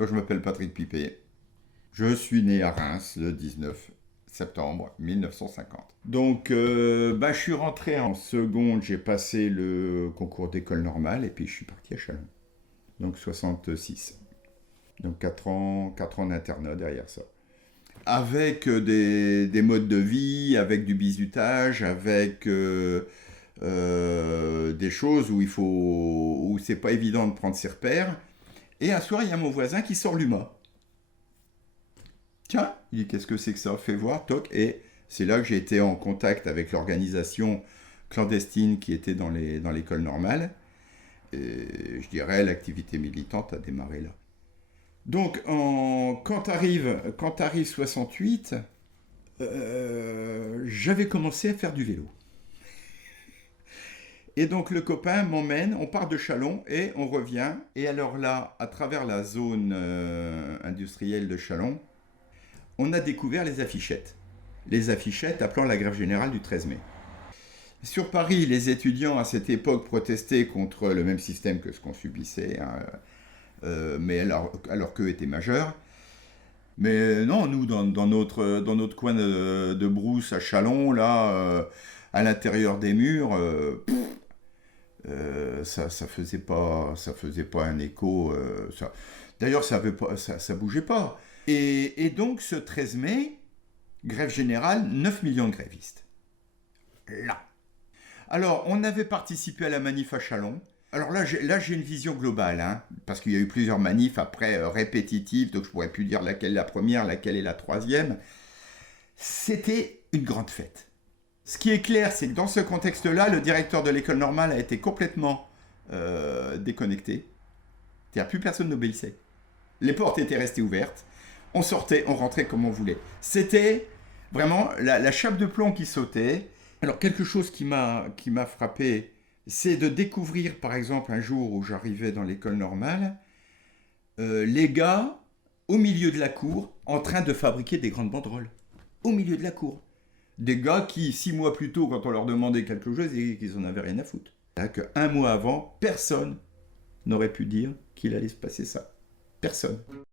Donc je m'appelle Patrick Pipet. Je suis né à Reims le 19 septembre 1950. Donc je suis rentré en seconde, j'ai passé le concours d'école normale et puis je suis parti à Châlons. Donc 66. Donc 4 ans d'internat derrière ça. Avec des modes de vie, avec du bizutage, avec des choses où c'est pas évident de prendre ses repères. Et un soir, il y a mon voisin qui sort l'UMA. Tiens, il dit qu'est-ce que c'est que ça? Fais voir, toc. Et c'est là que j'ai été en contact avec l'organisation clandestine qui était dans l'école normale. Et je dirais l'activité militante a démarré là. Donc quand arrive 68, j'avais commencé à faire du vélo. Et donc le copain m'emmène, on part de Châlons et on revient. Et alors là, à travers la zone industrielle de Châlons, on a découvert les affichettes. Les affichettes appelant la grève générale du 13 mai. Sur Paris, les étudiants à cette époque protestaient contre le même système que ce qu'on subissait, hein, mais alors qu'eux étaient majeurs. Mais non, nous, dans notre coin de brousse à Châlons, là, à l'intérieur des murs, ça faisait pas un écho. D'ailleurs, ça bougeait pas. Et donc, ce 13 mai, grève générale, 9 millions de grévistes. Là. Alors, on avait participé à la manif à Châlons. Alors là, j'ai une vision globale, hein, parce qu'il y a eu plusieurs manifs après répétitives, donc je pourrais plus dire laquelle est la première, laquelle est la troisième. C'était une grande fête. Ce qui est clair, c'est que dans ce contexte-là, le directeur de l'école normale a été complètement déconnecté. C'est-à-dire plus personne n'obéissait. Les portes étaient restées ouvertes. On sortait, on rentrait comme on voulait. C'était vraiment la chape de plomb qui sautait. Alors quelque chose qui m'a frappé, c'est de découvrir, par exemple, un jour où j'arrivais dans l'école normale, les gars au milieu de la cour en train de fabriquer des grandes banderoles. Au milieu de la cour. Des gars qui, 6 mois plus tôt, quand on leur demandait quelque chose, ils en avaient rien à foutre. Un mois avant, personne n'aurait pu dire qu'il allait se passer ça. Personne.